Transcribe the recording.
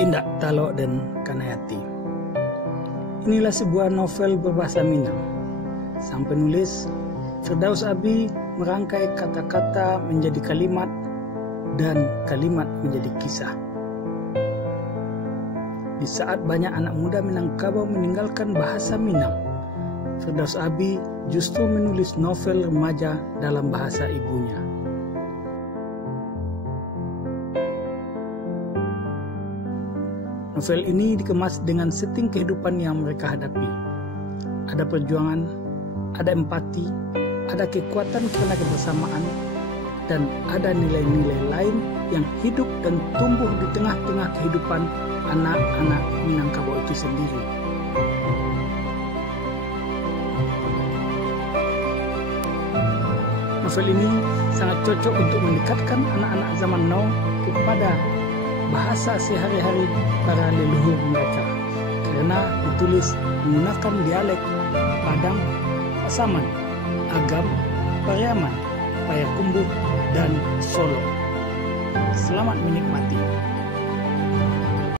Indak Talo dan Kanayati. Inilah sebuah novel berbahasa Minang. Sang penulis, Firdaus Abi, merangkai kata-kata menjadi kalimat dan kalimat menjadi kisah. Di saat banyak anak muda Minangkabau meninggalkan bahasa Minang, Firdaus Abi justru menulis novel remaja dalam bahasa ibunya. Novel ini dikemas dengan setting kehidupan yang mereka hadapi. Ada perjuangan, ada empati, ada kekuatan karena kebersamaan, dan ada nilai-nilai lain yang hidup dan tumbuh di tengah-tengah kehidupan anak-anak Minangkabau itu sendiri. Novel ini sangat cocok untuk mendekatkan anak-anak zaman now kepada bahasa sehari-hari para leluhur mereka, karena ditulis menggunakan dialek Padang, Pasaman, Agam, Pariaman, Payakumbuh, dan Solo. Selamat menikmati.